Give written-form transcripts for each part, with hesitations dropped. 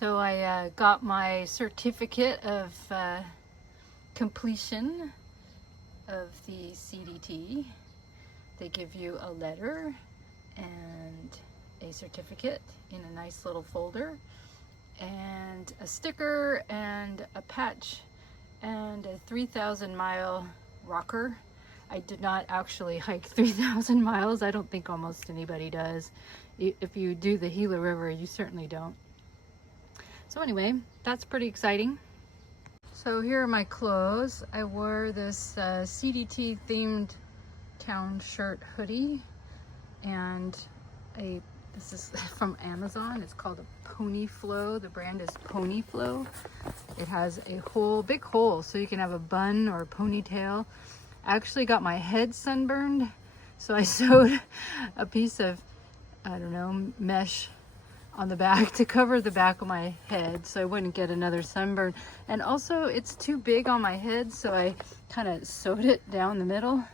So I got my certificate of completion of the CDT. They give you a letter and a certificate in a nice little folder, and a sticker and a patch and a 3,000 mile rocker. I did not actually hike 3,000 miles. I don't think almost anybody does. If you do the Gila River, you certainly don't. So anyway, that's pretty exciting. So here are my clothes. I wore this CDT themed town shirt hoodie, and this is from Amazon. It's called a Pony Flow. The brand is Pony Flow. It has a big hole so you can have a bun or a ponytail. I actually got my head sunburned, so I sewed a piece of, I don't know, mesh on the back to cover the back of my head so I wouldn't get another sunburn. And also it's too big on my head, so I kind of sewed it down the middle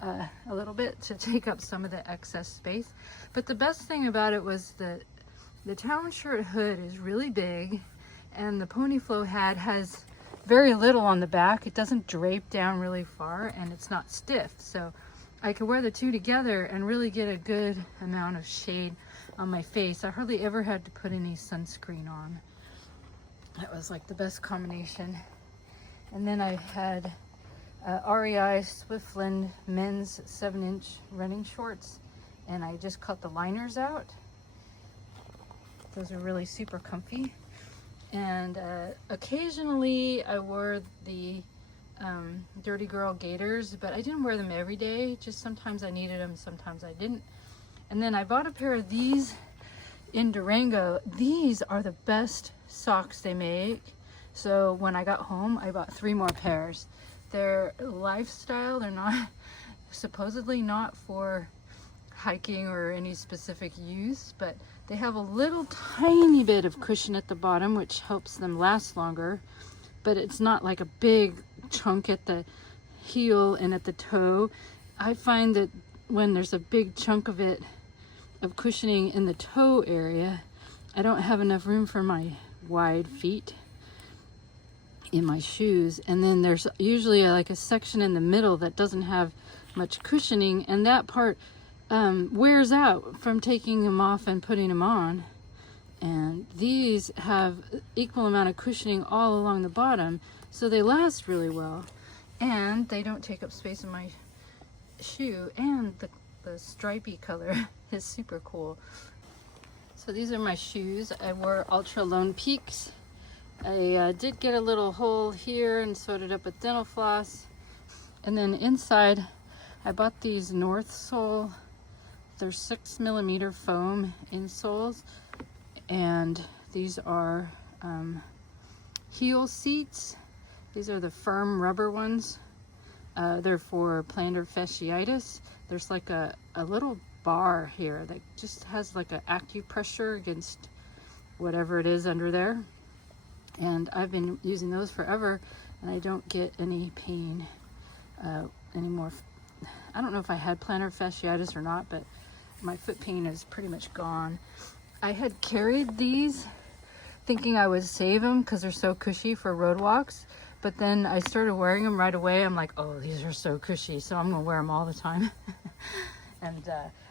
a little bit to take up some of the excess space. But the best thing about it was that the town shirt hood is really big, and the Pony Flow hat has very little on the back. It doesn't drape down really far, and it's not stiff, so I could wear the two together and really get a good amount of shade on my face. I hardly ever had to put any sunscreen on. That was like the best combination. And then I had REI Swiftland men's 7-inch running shorts, and I just cut the liners out. Those are really super comfy. And occasionally I wore the Dirty Girl gaiters, but I didn't wear them every day. Just sometimes I needed them, sometimes I didn't. And then I bought a pair of these in Durango. These are the best socks they make. So when I got home, I bought 3 more pairs. They're lifestyle. They're not, supposedly not for hiking or any specific use, but they have a little tiny bit of cushion at the bottom, which helps them last longer. But it's not like a big chunk at the heel and at the toe. I find that when there's a big chunk of cushioning in the toe area, I don't have enough room for my wide feet in my shoes. And then there's usually like a section in the middle that doesn't have much cushioning, and that part wears out from taking them off and putting them on. And these have equal amount of cushioning all along the bottom, so they last really well, and they don't take up space in my shoe, and the stripy color is super cool. So these are my shoes. I wore Ultra Lone Peaks. I did get a little hole here and sewed it up with dental floss. And then inside I bought these North Sole. They're 6mm foam insoles, and these are heel seats. These are the firm rubber ones. They're for plantar fasciitis. There's like a little bar here that just has like an acupressure against whatever it is under there. And I've been using those forever, and I don't get any pain anymore. I don't know if I had plantar fasciitis or not, but my foot pain is pretty much gone. I had carried these thinking I would save them because they're so cushy for road walks, but then I started wearing them right away. I'm like, oh, these are so cushy, so I'm gonna wear them all the time. And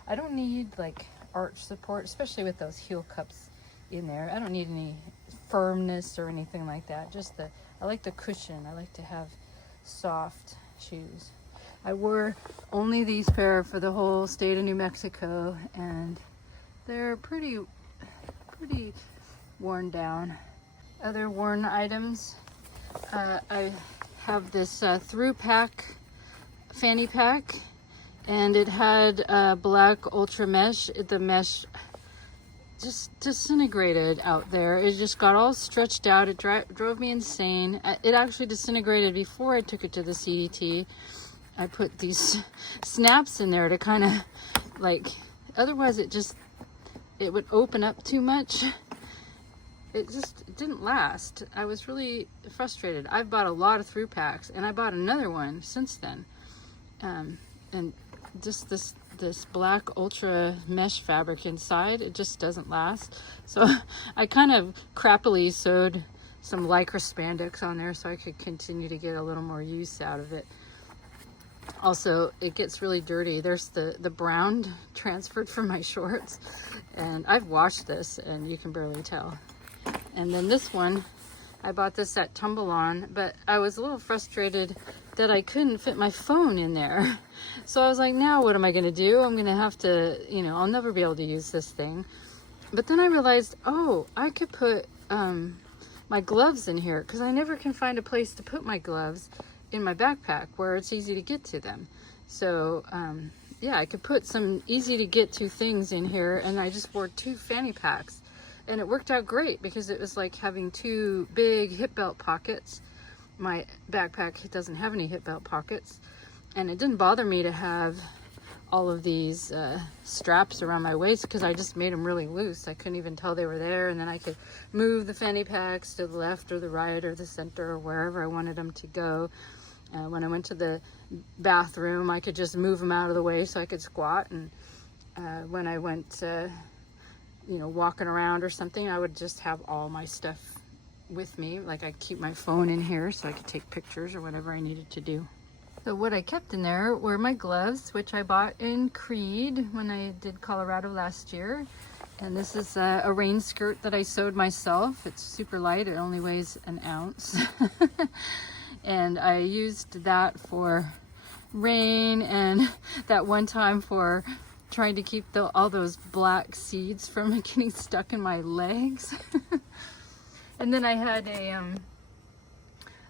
I don't need like arch support, especially with those heel cups in there. I don't need any firmness or anything like that. I like the cushion. I like to have soft shoes. I wore only these pair for the whole state of New Mexico, and they're pretty worn down. Other worn items, I have this through pack fanny pack, and it had black ultra mesh. The mesh just disintegrated out there. It just got all stretched out. It drove me insane. It actually disintegrated before I took it to the CDT. I put these snaps in there to kind of like, otherwise it would open up too much. It just didn't last. I was really frustrated. I've bought a lot of through packs, and I bought another one since then. And just this black ultra mesh fabric inside. It just doesn't last. So I kind of crappily sewed some lycra spandex on there so I could continue to get a little more use out of it. Also, it gets really dirty. There's the brown transferred from my shorts, and I've washed this and you can barely tell. And then this one, I bought this at Tumble On, but I was a little frustrated that I couldn't fit my phone in there. So I was like, now what am I gonna do? I'm gonna have to, you know, I'll never be able to use this thing. But then I realized, oh, I could put my gloves in here, because I never can find a place to put my gloves in my backpack where it's easy to get to them. So yeah, I could put some easy to get to things in here, and I just wore 2 fanny packs. And it worked out great because it was like having 2 big hip belt pockets. My backpack doesn't have any hip belt pockets, and it didn't bother me to have all of these straps around my waist because I just made them really loose. I couldn't even tell they were there, and then I could move the fanny packs to the left or the right or the center or wherever I wanted them to go. When I went to the bathroom, I could just move them out of the way so I could squat, and when I went you know, walking around or something, I would just have all my stuff with me. Like, I keep my phone in here so I could take pictures or whatever I needed to do. So what I kept in there were my gloves, which I bought in Creed when I did Colorado last year. And this is a rain skirt that I sewed myself. It's super light, it only weighs an ounce. And I used that for rain, and that one time for trying to keep all those black seeds from getting stuck in my legs. And then I had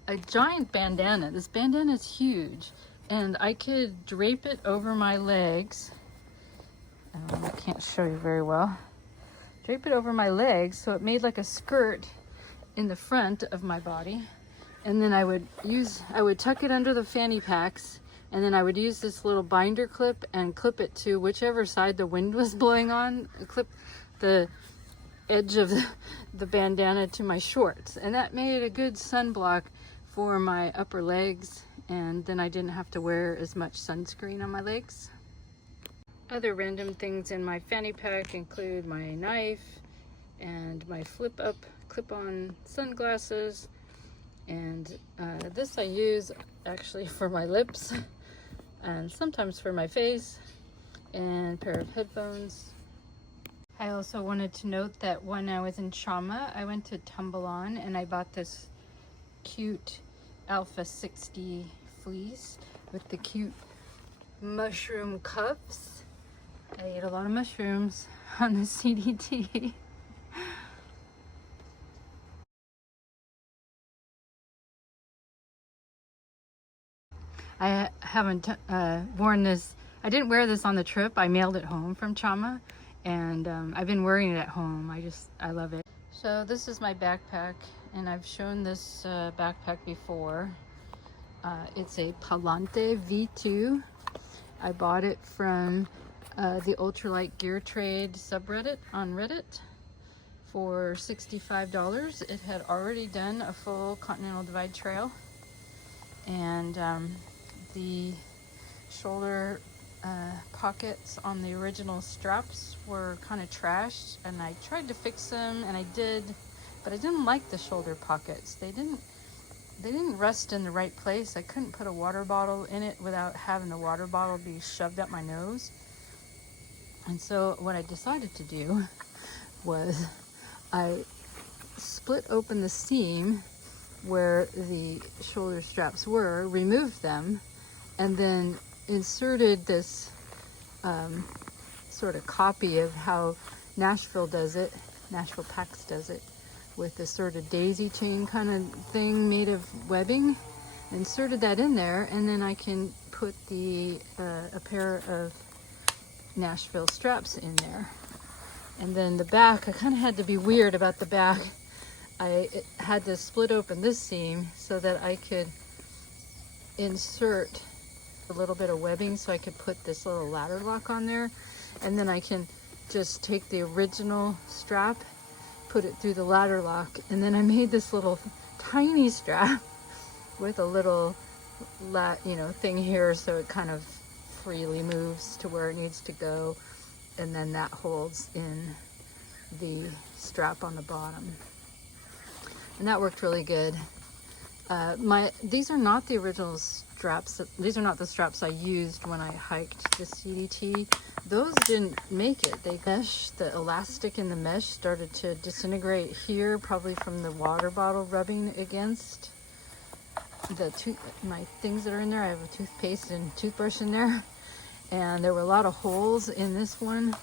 a giant bandana. This bandana is huge, and I could drape it over my legs. I can't show you very well. Drape it over my legs so it made like a skirt in the front of my body. And then I would tuck it under the fanny packs, and then I would use this little binder clip and clip it to whichever side the wind was blowing on. Clip the edge of the bandana to my shorts, and that made a good sunblock for my upper legs, and then I didn't have to wear as much sunscreen on my legs. Other random things in my fanny pack include my knife and my flip-up clip-on sunglasses, and this I use actually for my lips and sometimes for my face, and a pair of headphones. I also wanted to note that when I was in Chama, I went to Tumble On and I bought this cute Alpha 60 fleece with the cute mushroom cuffs. I ate a lot of mushrooms on the CDT. I haven't worn this. I didn't wear this on the trip. I mailed it home from Chama, and I've been wearing it at home. I love it. So this is my backpack, and I've shown this backpack before. It's a Palante V2. I bought it from the Ultralight Gear Trade subreddit on Reddit for $65. It had already done a full Continental Divide trail, and the shoulder pockets on the original straps were kind of trashed, and I tried to fix them, and I did, but I didn't like the shoulder pockets. They didn't rest in the right place. I couldn't put a water bottle in it without having the water bottle be shoved up my nose. And so what I decided to do was I split open the seam where the shoulder straps were, removed them, and then inserted this sort of copy of how Nashville does it, Nashville Packs does it, with this sort of daisy chain kind of thing made of webbing. Inserted that in there, and then I can put a pair of Nashville straps in there. And then the back, I kind of had to be weird about the back. I had to split open this seam so that I could insert a little bit of webbing so I could put this little ladder lock on there, and then I can just take the original strap, put it through the ladder lock, and then I made this little tiny strap with a little thing here so it kind of freely moves to where it needs to go, and then that holds in the strap on the bottom. And that worked really good. These are not the original straps. These are not the straps I used when I hiked the CDT. Those didn't make it. The elastic in the mesh started to disintegrate here, probably from the water bottle rubbing against my things that are in there. I have a toothpaste and toothbrush in there, and there were a lot of holes in this one,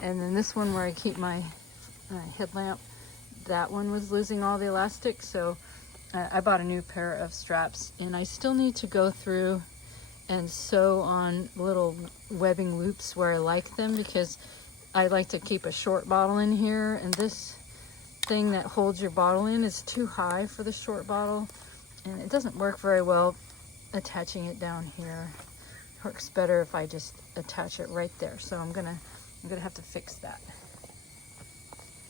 and then this one where I keep my headlamp, that one was losing all the elastic. So I bought a new pair of straps, and I still need to go through and sew on little webbing loops where I like them, because I like to keep a short bottle in here, and this thing that holds your bottle in is too high for the short bottle, and it doesn't work very well attaching it down here. It works better if I just attach it right there. So I'm gonna have to fix that.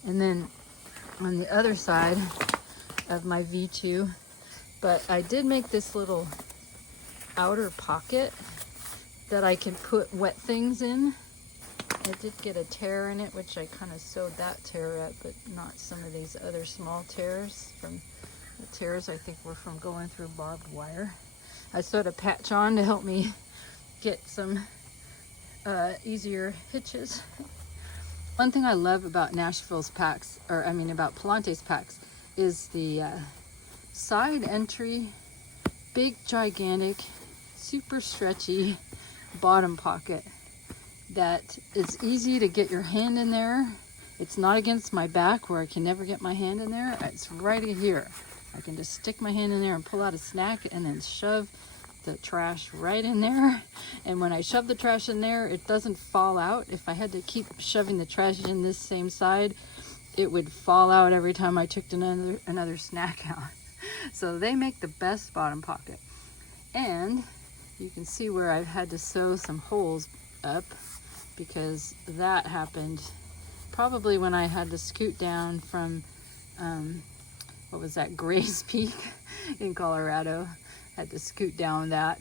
And then on the other side of my V2, but I did make this little outer pocket that I can put wet things in. I did get a tear in it, which I kind of sewed that tear up, but not some of these other small tears. The tears I think were from going through barbed wire. I sewed a patch on to help me get some easier hitches. One thing I love about Nashville's packs, about Palante's packs, is the side entry, big, gigantic, super stretchy bottom pocket that is easy to get your hand in there. It's not against my back where I can never get my hand in there. It's right here. I can just stick my hand in there and pull out a snack and then shove the trash right in there. And when I shove the trash in there, it doesn't fall out. If I had to keep shoving the trash in this same side, it would fall out every time I took another snack out. So they make the best bottom pocket. And you can see where I've had to sew some holes up, because that happened probably when I had to scoot down from what was that, Gray's Peak in Colorado. Had to scoot down that.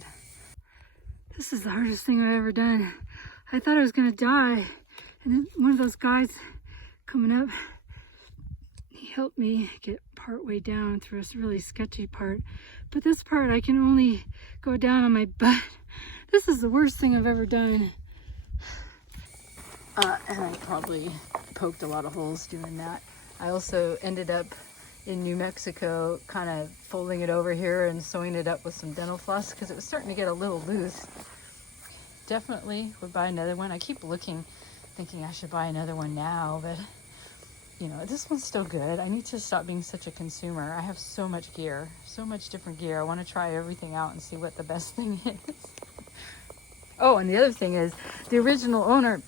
This is the hardest thing I've ever done. I thought I was gonna die, and then one of those guys coming up, he helped me get part way down through this really sketchy part. But this part I can only go down on my butt. This is the worst thing I've ever done. And I probably poked a lot of holes doing that. I also ended up in New Mexico kind of folding it over here and sewing it up with some dental floss because it was starting to get a little loose. Definitely would buy another one. I keep looking, thinking I should buy another one now, but you know, this one's still good. I need to stop being such a consumer. I have so much gear, so much different gear. I want to try everything out and see what the best thing is. Oh, and the other thing is the original owner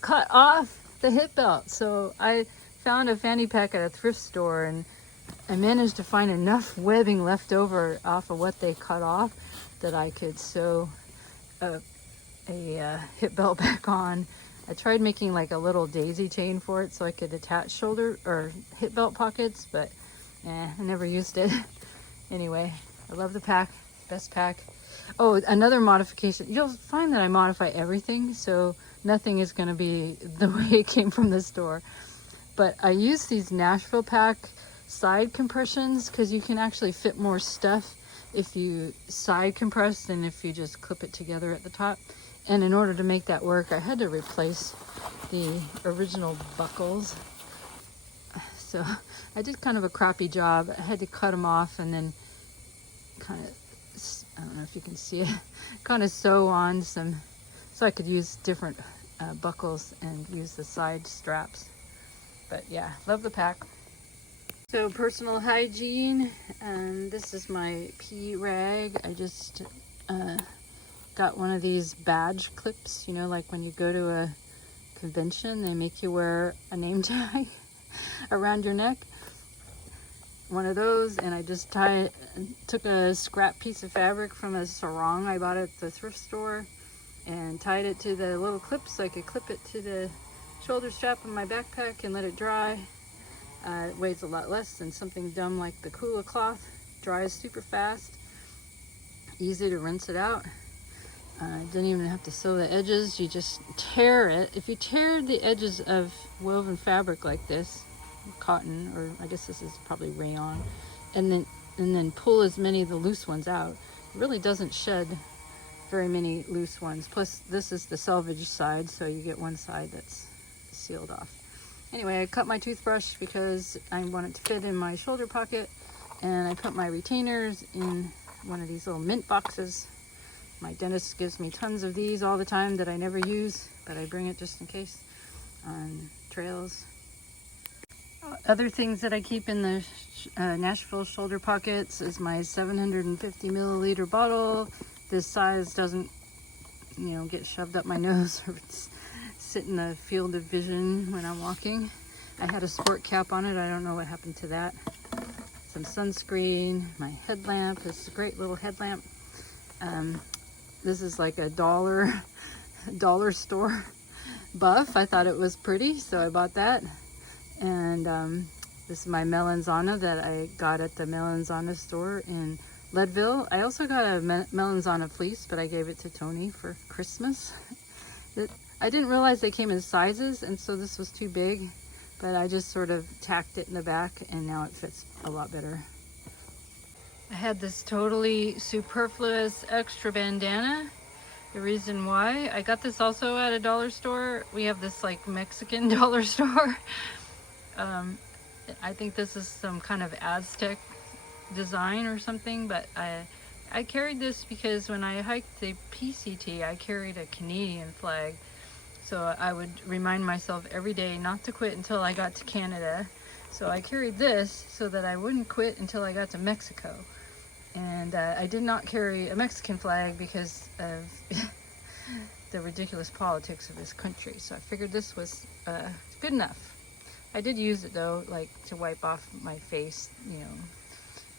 cut off the hip belt. So I found a fanny pack at a thrift store, and I managed to find enough webbing left over off of what they cut off that I could sew a hip belt back on. I tried making like a little daisy chain for it so I could attach shoulder or hip belt pockets, but I never used it. Anyway, I love the pack, best pack. Oh, another modification. You'll find that I modify everything, so nothing is going to be the way it came from the store. But I use these Nashville pack side compressions because you can actually fit more stuff if you side compress than if you just clip it together at the top. And in order to make that work, I had to replace the original buckles. So I did kind of a crappy job. I had to cut them off and then kind of, I don't know if you can see it, kind of sew on some, so I could use different buckles and use the side straps. But yeah, love the pack. So personal hygiene, this is my pee rag. I just got one of these badge clips, you know, like when you go to a convention, they make you wear a name tag around your neck. One of those, and I just took a scrap piece of fabric from a sarong I bought at the thrift store and tied it to the little clip so I could clip it to the shoulder strap of my backpack and let it dry. It weighs a lot less than something dumb like the Kula cloth. Dries super fast, easy to rinse it out. Don't even have to sew the edges, you just tear it. If you tear the edges of woven fabric like this, cotton, or I guess this is probably rayon, and then pull as many of the loose ones out, it really doesn't shed very many loose ones. Plus this is the selvage side, so you get one side that's sealed off. Anyway, I cut my toothbrush because I want it to fit in my shoulder pocket, and I put my retainers in one of these little mint boxes. My dentist gives me tons of these all the time that I never use, but I bring it just in case on trails. Other things that I keep in the Nashville shoulder pockets is my 750 milliliter bottle. This size doesn't, get shoved up my nose or sit in the field of vision when I'm walking. I had a sport cap on it. I don't know what happened to that. Some sunscreen, my headlamp. It's a great little headlamp. This is like a dollar store buff. I thought it was pretty, so I bought that. And this is my melanzana that I got at the melanzana store in Leadville. I also got a melanzana fleece, but I gave it to Tony for Christmas. I didn't realize they came in sizes, and so this was too big, but I just sort of tacked it in the back, and now it fits a lot better. I had this totally superfluous extra bandana. The reason why, I got this also at a dollar store. We have this like Mexican dollar store. I think this is some kind of Aztec design or something, but I carried this because when I hiked the PCT, I carried a Canadian flag. So I would remind myself every day not to quit until I got to Canada. So I carried this so that I wouldn't quit until I got to Mexico. And I did not carry a Mexican flag because of the ridiculous politics of this country. So I figured this was good enough. I did use it though, like to wipe off my face,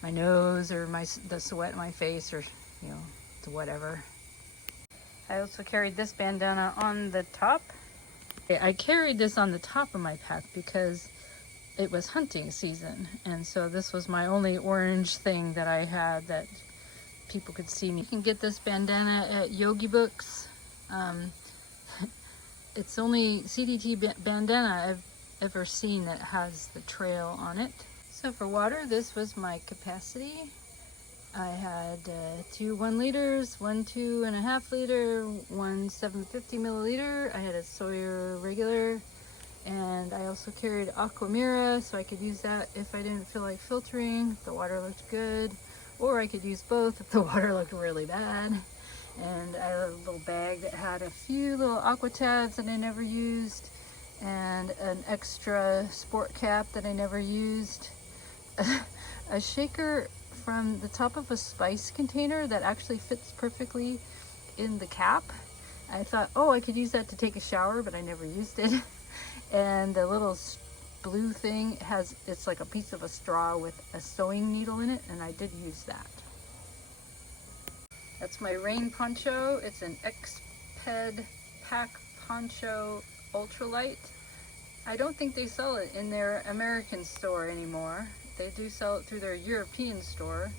my nose or the sweat in my face, or to whatever. I also carried this bandana on the top. I carried this on the top of my pack because it was hunting season, and so this was my only orange thing that I had that people could see me. You can get this bandana at Yogi Books. It's only CDT bandana I've ever seen that has the trail on it. So for water, this was my capacity. I had 2 1 liters, 1 2.5 liter, 1 750 milliliter. I had a Sawyer regular, and I also carried Aquamira, so I could use that if I didn't feel like filtering, if the water looked good, or I could use both if the water looked really bad. And I had a little bag that had a few little aqua tabs that I never used, and an extra sport cap that I never used, a shaker from the top of a spice container that actually fits perfectly in the cap. I thought, oh, I could use that to take a shower, but I never used it. And the little blue thing it's like a piece of a straw with a sewing needle in it, and I did use that. That's my rain poncho. It's an Exped Pack Poncho Ultralight. I don't think they sell it in their American store anymore. They do sell it through their European store.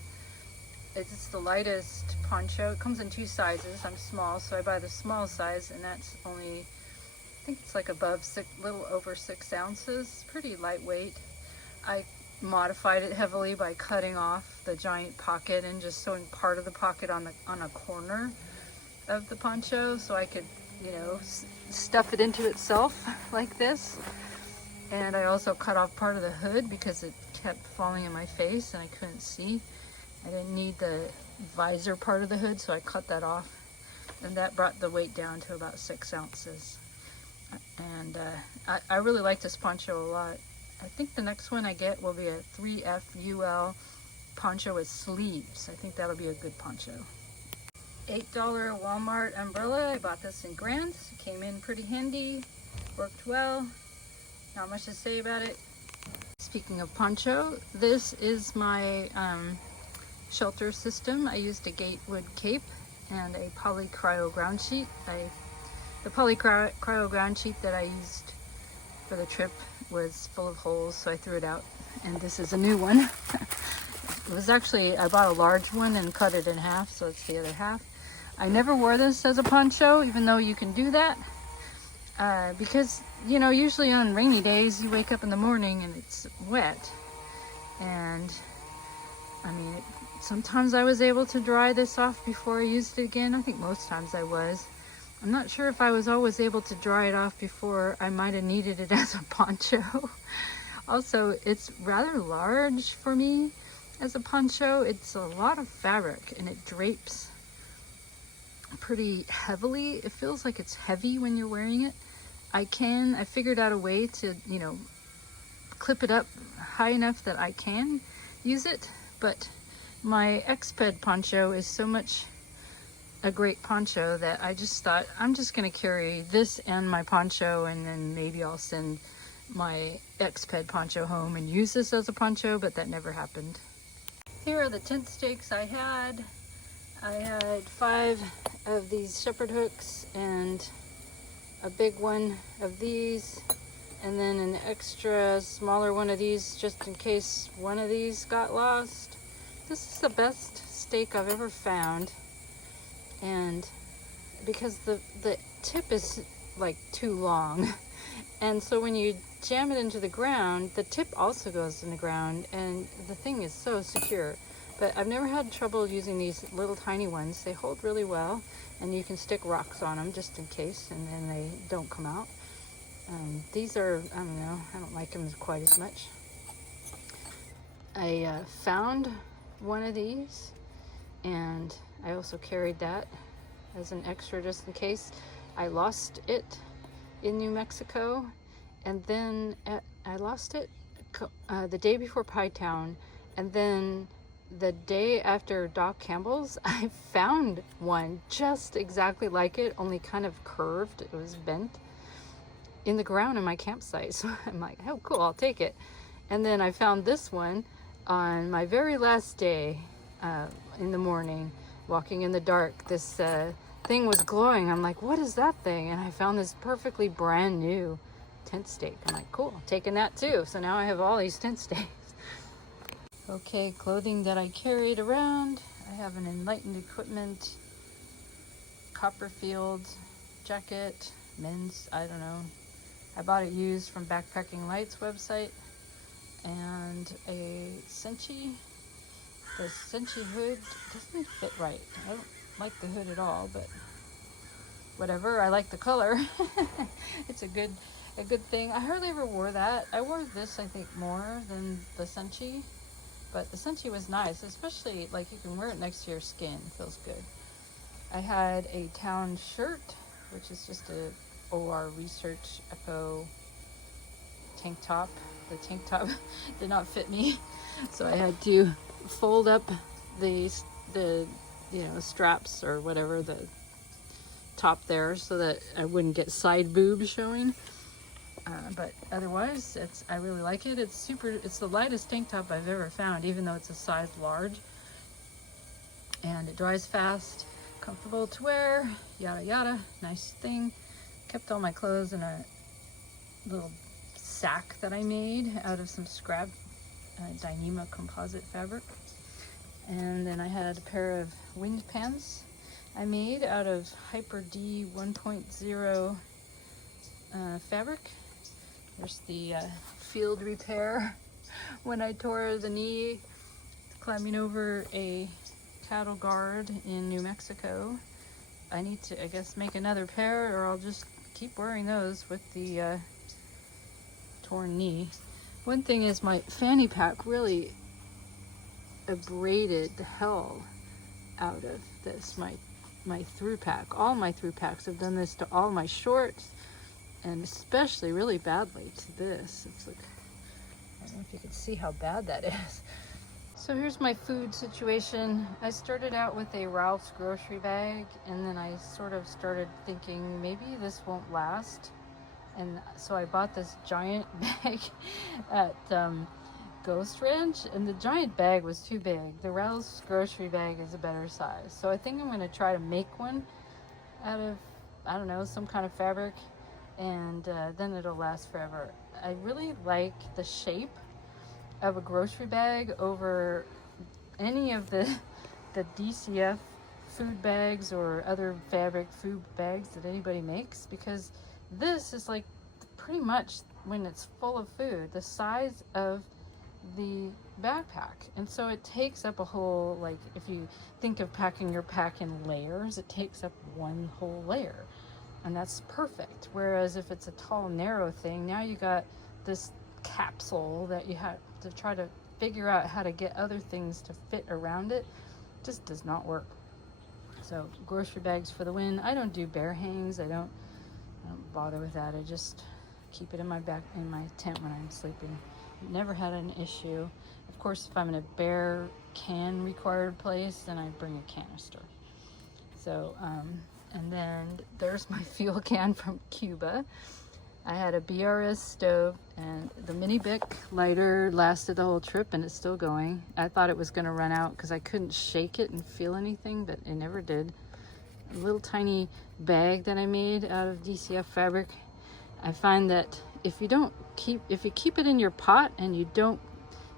It's the lightest poncho. It comes in 2 sizes. I'm small, so I buy the small size, and that's only, I think it's like little over 6 ounces. Pretty lightweight. I modified it heavily by cutting off the giant pocket and just sewing part of the pocket on a corner of the poncho, so I could, stuff it into itself like this. And I also cut off part of the hood because it kept falling in my face and I couldn't see. I didn't need the visor part of the hood, so I cut that off, and that brought the weight down to about 6 ounces. And I really like this poncho a lot. I think the next one I get will be a 3FUL poncho with sleeves. I think that'll be a good poncho. $8 Walmart umbrella. I bought this in Grants. It came in pretty handy, worked well. Not much to say about it. Speaking of poncho, this is my shelter system. I used a Gatewood cape and a poly cryo ground sheet. The poly cryo ground sheet that I used for the trip was full of holes, so I threw it out, and this is a new one. It was actually, I bought a large one and cut it in half, so it's the other half. I never wore this as a poncho, even though you can do that. Because, you know, usually on rainy days, you wake up in the morning and it's wet. And, I mean, sometimes I was able to dry this off before I used it again. I think most times I was. I'm not sure if I was always able to dry it off before I might have needed it as a poncho. Also, it's rather large for me as a poncho. It's a lot of fabric and it drapes pretty heavily. It feels like it's heavy when you're wearing it. I figured out a way to, you know, clip it up high enough that I can use it, but my Exped poncho is so much a great poncho that I just thought I'm just going to carry this and my poncho, and then maybe I'll send my Exped poncho home and use this as a poncho, but that never happened. Here are the tent stakes I had. I had 5 of these shepherd hooks and a big one of these, and then an extra smaller one of these just in case one of these got lost. This is the best stake I've ever found, and because the tip is like too long, and so when you jam it into the ground, the tip also goes in the ground, and the thing is so secure. But I've never had trouble using these little tiny ones. They hold really well, and you can stick rocks on them just in case, and then they don't come out. These are, I don't know, I don't like them quite as much. I found one of these, and I also carried that as an extra just in case. I lost it in New Mexico, and then I lost it the day before Pie Town, and then the day after Doc Campbell's, I found one just exactly like it, only kind of curved. It was bent in the ground in my campsite. So I'm like, oh, cool, I'll take it. And then I found this one on my very last day in the morning, walking in the dark. This thing was glowing. I'm like, what is that thing? And I found this perfectly brand new tent stake. I'm like, cool, I'm taking that too. So now I have all these tent stakes. Okay, clothing that I carried around. I have an Enlightened Equipment Copperfield jacket, men's, I don't know. I bought it used from Backpacking Lights website. And a Senchi. The Senchi hood doesn't fit right. I don't like the hood at all, but whatever, I like the color. It's a good thing. I hardly ever wore that. I wore this, I think, more than the Senchi. But the Senchi was nice, especially like you can wear it next to your skin. It feels good. I had a town shirt, which is just a OR Research Echo tank top. The tank top did not fit me, so I had to fold up the straps or whatever, the top there, so that I wouldn't get side boobs showing. But otherwise, I really like it. It's the lightest tank top I've ever found, even though it's a size large. And it dries fast, comfortable to wear, yada yada, nice thing. Kept all my clothes in a little sack that I made out of some scrap Dyneema composite fabric. And then I had a pair of wind pants I made out of Hyper D 1.0 fabric. There's the field repair when I tore the knee climbing over a cattle guard in New Mexico. I need to, I guess, make another pair, or I'll just keep wearing those with the torn knee. One thing is my fanny pack really abraded the hell out of this. My through pack, all my through packs have done this to all my shorts, and especially really badly to this. It's like, I don't know if you can see how bad that is. So here's my food situation. I started out with a Ralph's grocery bag, and then I sort of started thinking maybe this won't last. And so I bought this giant bag at Ghost Ranch, and the giant bag was too big. The Ralph's grocery bag is a better size. So I think I'm gonna try to make one out of, I don't know, some kind of fabric, and then it'll last forever. I really like the shape of a grocery bag over any of the DCF food bags or other fabric food bags that anybody makes, because this is like pretty much, when it's full of food, the size of the backpack. And so it takes up a whole, like if you think of packing your pack in layers, it takes up one whole layer, and that's perfect. Whereas if it's a tall, narrow thing, now you got this capsule that you have to try to figure out how to get other things to fit around it. Just does not work. So grocery bags for the win. I don't do bear hangs. I don't bother with that. I just keep it in my tent when I'm sleeping. Never had an issue. Of course, if I'm in a bear can required place, then I bring a canister. So and then there's my fuel can from Cuba. I had a BRS stove, and the mini Bic lighter lasted the whole trip, and it's still going. I thought it was going to run out because I couldn't shake it and feel anything, but it never did. A little tiny bag that I made out of DCF fabric. I find that if you keep it in your pot and you don't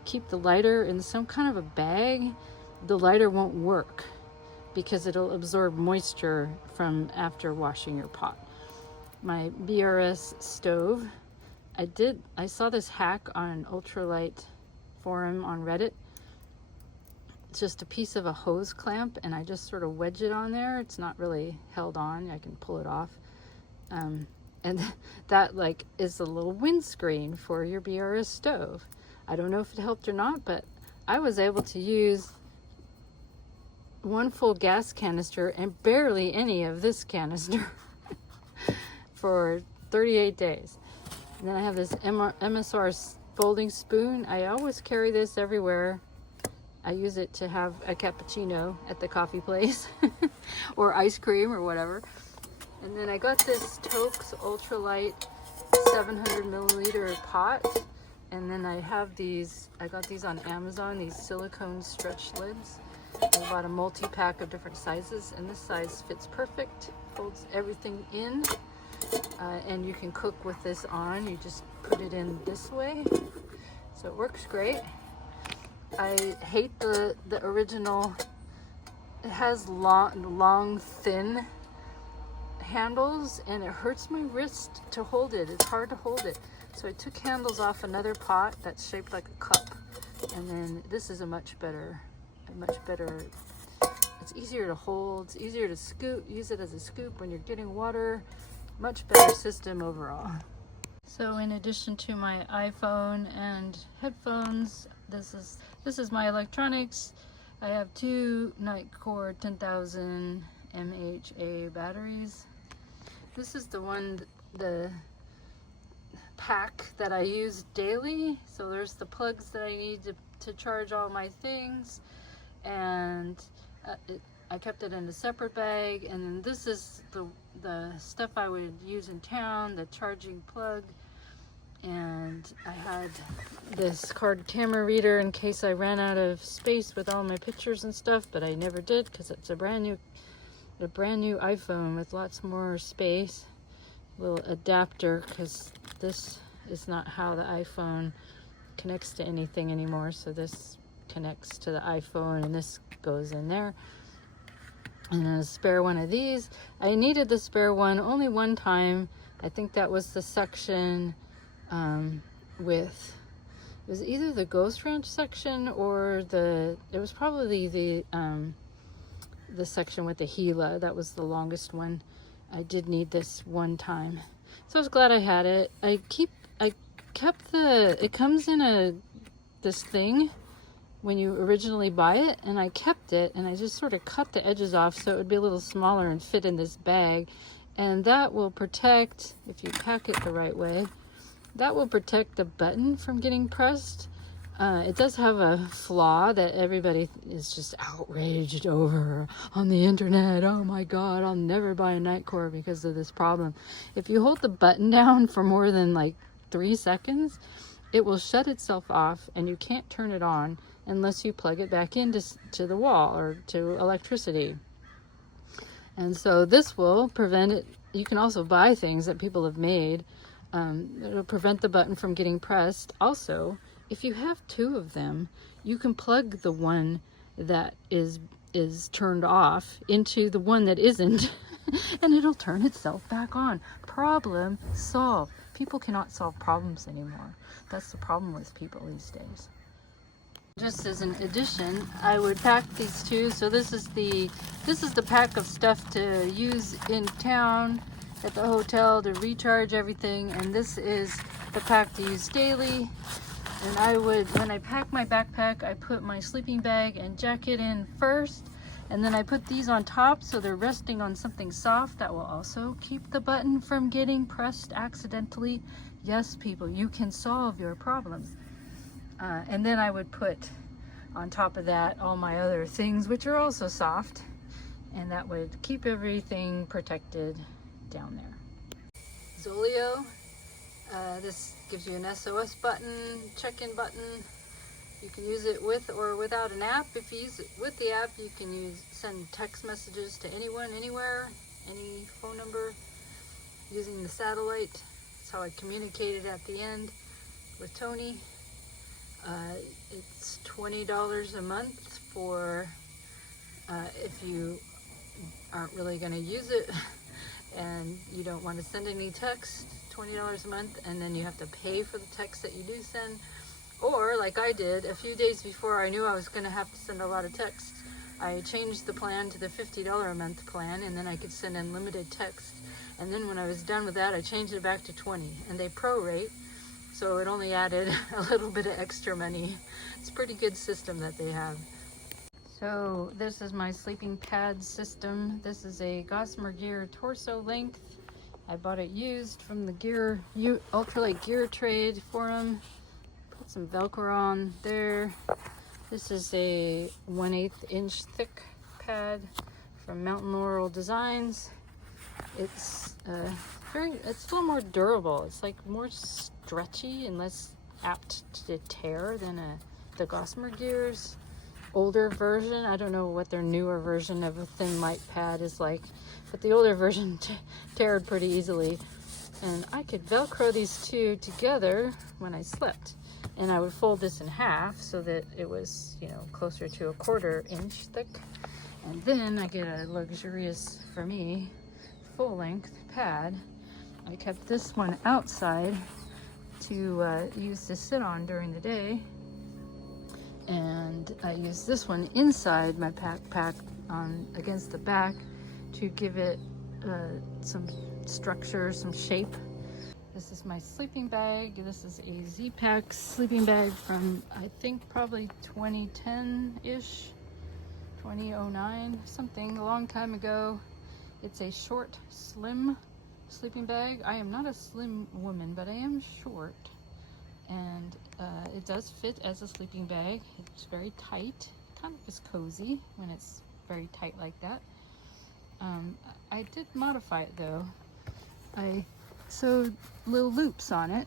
keep the lighter in some kind of a bag, the lighter won't work because it'll absorb moisture from after washing your pot. My BRS stove, I saw this hack on an ultralight forum on Reddit. It's just a piece of a hose clamp, and I just sort of wedge it on there. It's not really held on. I can pull it off. And that like is a little windscreen for your BRS stove. I don't know if it helped or not, but I was able to use one full gas canister and barely any of this canister for 38 days. And then I have this MSR folding spoon. I always carry this everywhere. I use it to have a cappuccino at the coffee place or ice cream or whatever. And then I got this Tokes Ultralight 700 milliliter pot. And then I have these, I got these on Amazon, these silicone stretch lids. I bought a multi-pack of different sizes, and this size fits perfect, folds everything in. And you can cook with this on. You just put it in this way, so it works great. I hate the original. It has long thin handles, and it hurts my wrist to hold it. It's hard to hold it. So I took handles off another pot that's shaped like a cup, and then this is a much better. It's easier to hold. It's easier to scoop. Use it as a scoop when you're getting water. Much better system overall. So in addition to my iPhone and headphones, this is my electronics. I have two Nightcore 10,000 mAh batteries. This is the pack that I use daily. So there's the plugs that I need to charge all my things, and I kept it in a separate bag. And then this is the stuff I would use in town, the charging plug. And I had this card camera reader in case I ran out of space with all my pictures and stuff, but I never did because it's a brand new iPhone with lots more space. Little adapter, because this is not how the iPhone connects to anything anymore. So this connects to the iPhone, and this goes in there. And then a spare one of these. I needed the spare one only one time. I think that was the section it was either the Ghost Ranch section or it was probably the section with the Gila. That was the longest one. I did need this one time. So I was glad I had it. I kept it comes in this thing when you originally buy it, and I kept it, and I just sort of cut the edges off so it would be a little smaller and fit in this bag. And that will protect, if you pack it the right way, that will protect the button from getting pressed. It does have a flaw that everybody is just outraged over on the internet. Oh my God, I'll never buy a Nightcore because of this problem. If you hold the button down for more than like 3 seconds, it will shut itself off, and you can't turn it on unless you plug it back into the wall or to electricity. And so this will prevent it. You can also buy things that people have made. It'll prevent the button from getting pressed. Also, if you have two of them, you can plug the one that is is turned off into the one that isn't, and it'll turn itself back on. Problem solved. People cannot solve problems anymore. That's the problem with people these days. Just as an addition, I would pack these two. So this is the pack of stuff to use in town at the hotel to recharge everything, and this is the pack to use daily. And I would, when I pack my backpack, I put my sleeping bag and jacket in first, and then I put these on top so they're resting on something soft that will also keep the button from getting pressed accidentally. Yes, people, you can solve your problems. And then I would put on top of that all my other things, which are also soft, and that would keep everything protected down there. Zoleo, this gives you an SOS button, check-in button. You can use it with or without an app. If you use it with the app, you can send text messages to anyone, anywhere, any phone number, using the satellite. That's how I communicated at the end with Tony. It's $20 a month for if you aren't really going to use it and you don't want to send any text. $20 a month, and then you have to pay for the text that you do send. Or like I did, a few days before I knew I was going to have to send a lot of texts, I changed the plan to the $50 a month plan, and then I could send unlimited text. And then when I was done with that, I changed it back to 20, and they prorate. So it only added a little bit of extra money. It's a pretty good system that they have. So this is my sleeping pad system. This is a Gossamer Gear torso length. I bought it used from the Ultralight Gear Trade forum. Put some Velcro on there. This is a 1/8 inch thick pad from Mountain Laurel Designs. It's it's a little more durable. It's like more stretchy and less apt to tear than the Gossamer Gear's older version. I don't know what their newer version of a thin light pad is like, but the older version teared pretty easily. And I could Velcro these two together when I slept, and I would fold this in half so that it was, closer to a 1/4 inch thick. And then I get a luxurious, for me, full length pad. I kept this one outside to use to sit on during the day, and I use this one inside my backpack against the back to give it some structure, some shape. This is my sleeping bag. This is a Z-Pack sleeping bag from, I think, probably 2010-ish, 2009, something, a long time ago. It's a short, slim sleeping bag. I am not a slim woman, but I am short, and it does fit as a sleeping bag. It's very tight, kind of is cozy when it's very tight like that. I did modify it though. I sewed little loops on it,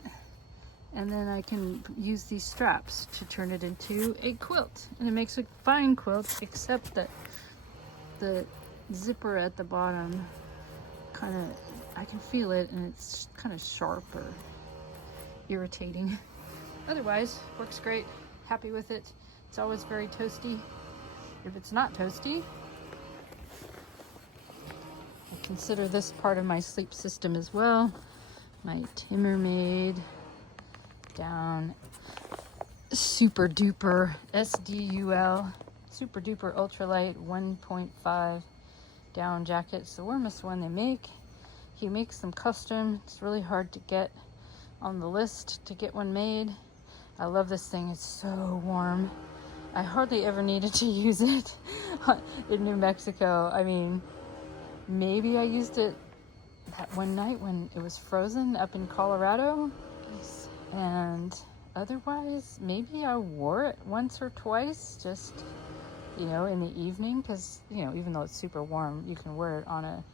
and then I can use these straps to turn it into a quilt, and it makes a fine quilt, except that the zipper at the bottom I can feel it, and it's kind of sharp or irritating. Otherwise, works great. Happy with it. It's always very toasty. If it's not toasty, I consider this part of my sleep system as well. My Timmermaid down super duper SDUL, super duper ultralight 1.5 down jacket. It's the warmest one they make. He makes them custom. It's really hard to get on the list to get one made. I love this thing. It's so warm. I hardly ever needed to use it in New Mexico. I mean, maybe I used it that one night when it was frozen up in Colorado, and otherwise maybe I wore it once or twice, just in the evening, because even though it's super warm, you can wear it on a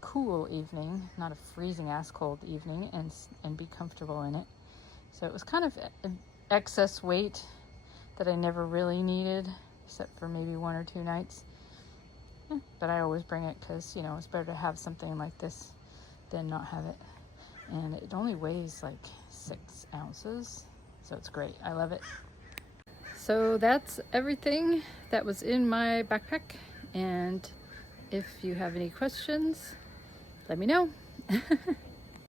cool evening, not a freezing ass cold evening, and be comfortable in it. So it was kind of an excess weight that I never really needed, except for maybe 1 or 2 nights. But I always bring it because it's better to have something like this than not have it. And it only weighs like 6 ounces, so it's great. I love it. So that's everything that was in my backpack And if you have any questions, let me know.